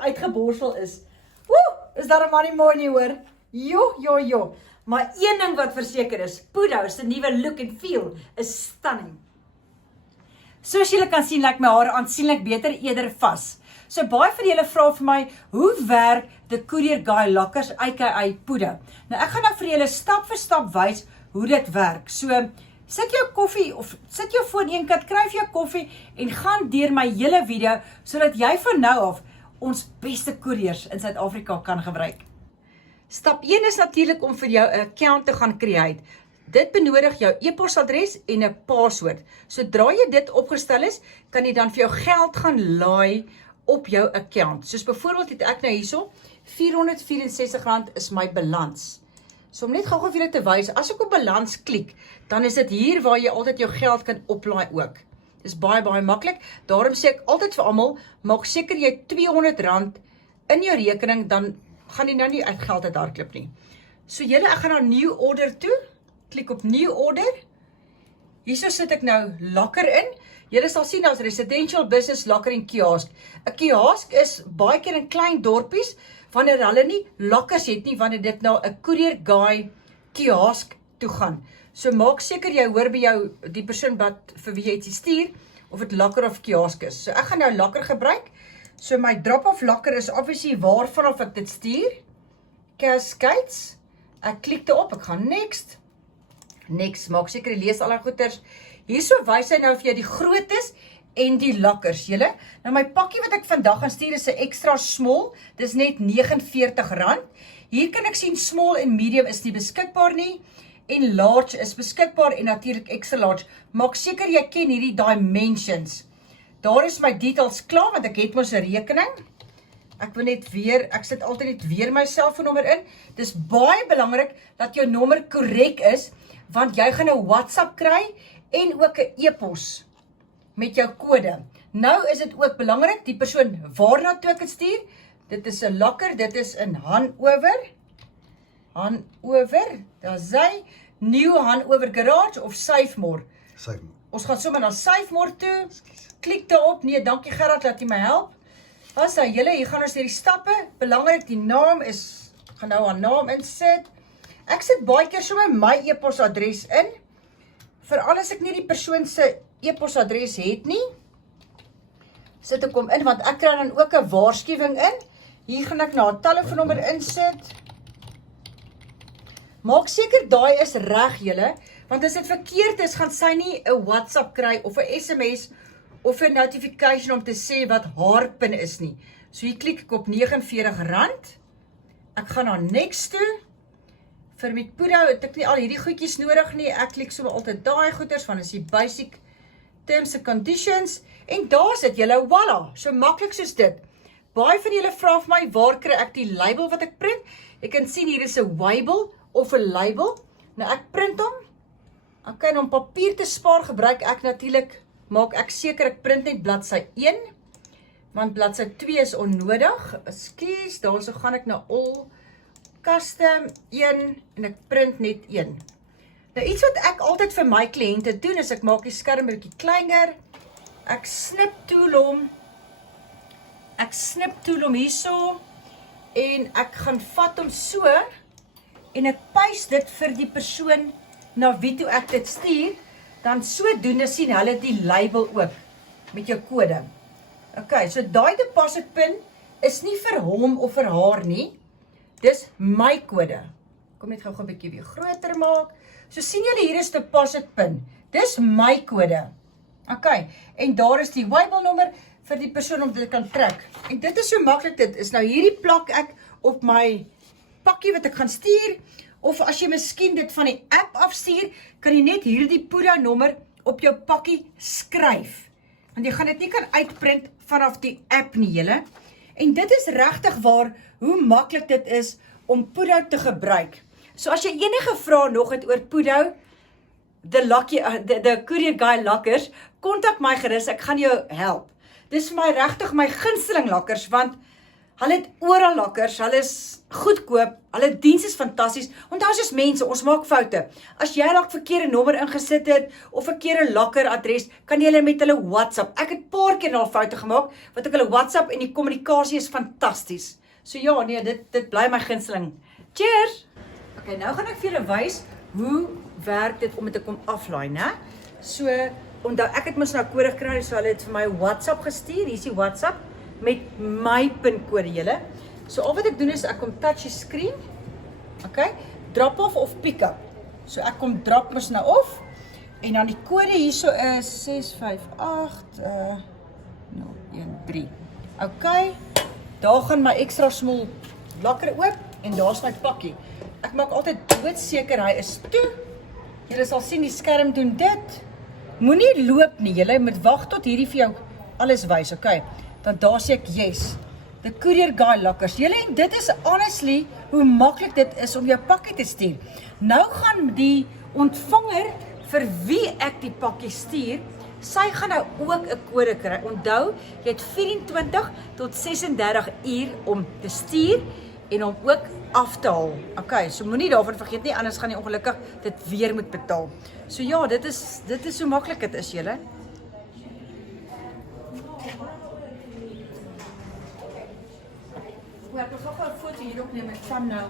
uitgeborsel is. Is daar 'n man nie mooi nie hoor? Jo. Maar een ding wat verseker is, Pudo se nuwe look and feel is stunning. Soos julle kan sien, lyk my hare aansienlik beter, eerder vas. So baie van julle vra vir my, hoe werk die Courier Guy lakkers, aka Pudo? Nou ek gaan nou vir julle stap vir stap wys hoe dit werk. So sit jou koffie of sit jou foon een kant, kry vir jou koffie en gaan deur my hele video sodat jy van nou af ons beste koeriers in Suid-Afrika kan gebruik. Stap 1 is natuurlik om vir jou 'n account te gaan create. Dit benodig jou e-posadres en 'n paswoord. Sodra jy dit opgestel is, kan jy dan vir jou geld gaan laai op jou account. Soos byvoorbeeld het ek nou hierso, R464 is my balans. So om net gou vir julle te wys, as ek op balans klik, dan is dit hier waar jy altyd jou geld kan oplaai ook. Dis baie maklik. Daarom sê ek altyd vir almal, maak seker jy R200 in jou rekening, dan gaan jy nou nie uit geld uit hardloop nie. So julle, ek gaan na new order toe. Klik op new order. Hierso sit ek nou lakker in. Julle sal sien as residential business lakker en kiosk. 'n Kiosk is baie keer in klein dorpies wanneer hulle nie lakkers het nie, wanneer dit nou 'n Courier Guy kiosk toe gaan. So maak seker jy hoor by jou die persoon wat vir wie jy iets stuur of dit lakker of kiosk is. So ek gaan nou lakker gebruik. So my drop-off lakker is obviously waarvanaf ek dit stuur. Cascades. Ek klik daarop, ek gaan next. Next, maak seker jy lees al die goeders. Hierso wys hy nou vir jou die grootes en die lakkers, julle. Nou my pakkie wat ek vandag gaan stuur is 'n extra small. Dis net R49. Hier kan ek sien small en medium is nie beskikbaar nie. En large is beskikbaar en natuurlik extra large. Maak seker jy ken hierdie dimensions. Daar is my details klaar want ek het mos 'n rekening. Ek wil net weer, ek sit altyd net weer my selfoonnommer in. Dis baie belangrik dat jou nommer korrek is, want jy gaan 'n WhatsApp kry en ook 'n e-pos met jou kode. Nou is dit ook belangrik, die persoon waarna toe ek dit stuur, dit is 'n lakker, dit is in Hanover, daar's hy, New Hanover Garage of Safemore. Ons gaan sommer na Safemore toe, klik daarop, nee, dankie Gerard, laat jy my help. As hy, julle, hier gaan ons hierdie stappe, belangrik, die naam is, gaan nou haar naam insit. Ek sit baie keer sommer my e-posadres in, veral as ek nie die persoon se e-posadres het nie, sit ek hom in, want ek kry dan ook 'n waarskuwing in. Hier gaan ek na 'n telefoonnommer insit. Maak seker daai is reg julle, want as dit verkeerd is, gaan sy nie 'n WhatsApp kry of 'n SMS of 'n notification om te sê wat haar pin is nie. So hier klik ek op R49. Ek gaan na next toe. Vir met Pudo het ek nie al hierdie goedjies nodig nie. Ek klik sommer altyd daai goeders van is die basic terms and conditions en daar sit julle, voila, so maklik soos dit. Baie van julle vra vir my, waar kry ek die label wat ek print? Jy kan sien hier is 'n label of 'n label. Nou ek print hom. Okay, om papier te spaar gebruik ek natuurlik, maak ek seker ek print net bladsy 1, want bladsy 2 is onnodig. Ekskuus, daarso gaan ek na all custom 1 en ek print net 1. Nou iets wat ek altyd vir my kliënte doen is ek maak die skerm 'n bietjie kleiner. Ek snip tool hom hierso en ek gaan vat hom so en ek paste dit vir die persoon na wie toe ek dit stuur, dan sodoende sien hulle die label ook met jou kode. Okay, so daai deposit pin is nie vir hom of vir haar nie. Dis my kode. Kom net gou 'n bietjie weer groter maak. So sien julle hier is deposit pin. Dis my kode. Okay, en daar is die label nommer vir die persoon om dit kan trek. En dit is so maklik, dit is nou hierdie plak ek op my pakkie wat ek gaan stuur, of as jy miskien dit van die app afstuur, kan jy net hierdie Pudo nommer op jou pakkie skryf. Want jy gaan dit nie kan uitprint vanaf die app nie, julle. En dit is regtig waar hoe maklik dit is om Pudo te gebruik. So as jy enige vrae nog het oor Pudo, the Courier Guy lakkers, kontak my gerus, ek gaan jou help. Dis vir my regtig my gunsteling lakkers, want Hulle het oral lakkers, hulle is goedkoop, hulle diens is fantasties. Onthou ons is mense, ons maak foute. As jy dalk verkeerde nommer ingesit het of verkeerde lakkeradres, kan jy hulle met hulle WhatsApp. Ek het paar keer al foute gemaak, want ek hulle WhatsApp en die kommunikasie is fantasties. So ja, nee, dit bly my gunsteling. Cheers! Okay, nou gaan ek vir julle wys hoe werk dit om dit te kom aflaai, né? So, onthou ek het mos nou kode gekry, so hulle het vir my WhatsApp gestuur. Hier is die WhatsApp met my pinkode julle. So al wat ek doen is ek kom touch die screen. Okay? Drop off of pick up. So ek kom drop mos nou off en dan die kode hierso is 658013. Okay? Daar gaan my extra small lakker oop en daar's my pakkie. Ek maak altyd doodseker hy is toe. Julle sal sien die skerm doen dit. Moenie loop nie, julle moet wag tot hierdie vir jou alles wys, okay? Dan daar sê ek yes. The Courier Guy lakkers. Julle en dit is honestly hoe maklik dit is om jou pakkie te stuur. Nou gaan die ontvanger vir wie ek die pakkie stuur, sy gaan nou ook 'n kode kry. Onthou, jy het 24 tot 36 uur om te stuur en om ook af te haal. Okay, so moenie daarvan vergeet nie, anders gaan jy ongelukkig dit weer moet betaal. So ja, dit is hoe maklik dit is, julle. Ek wil gou 'n foto hier opneem met thumbnail.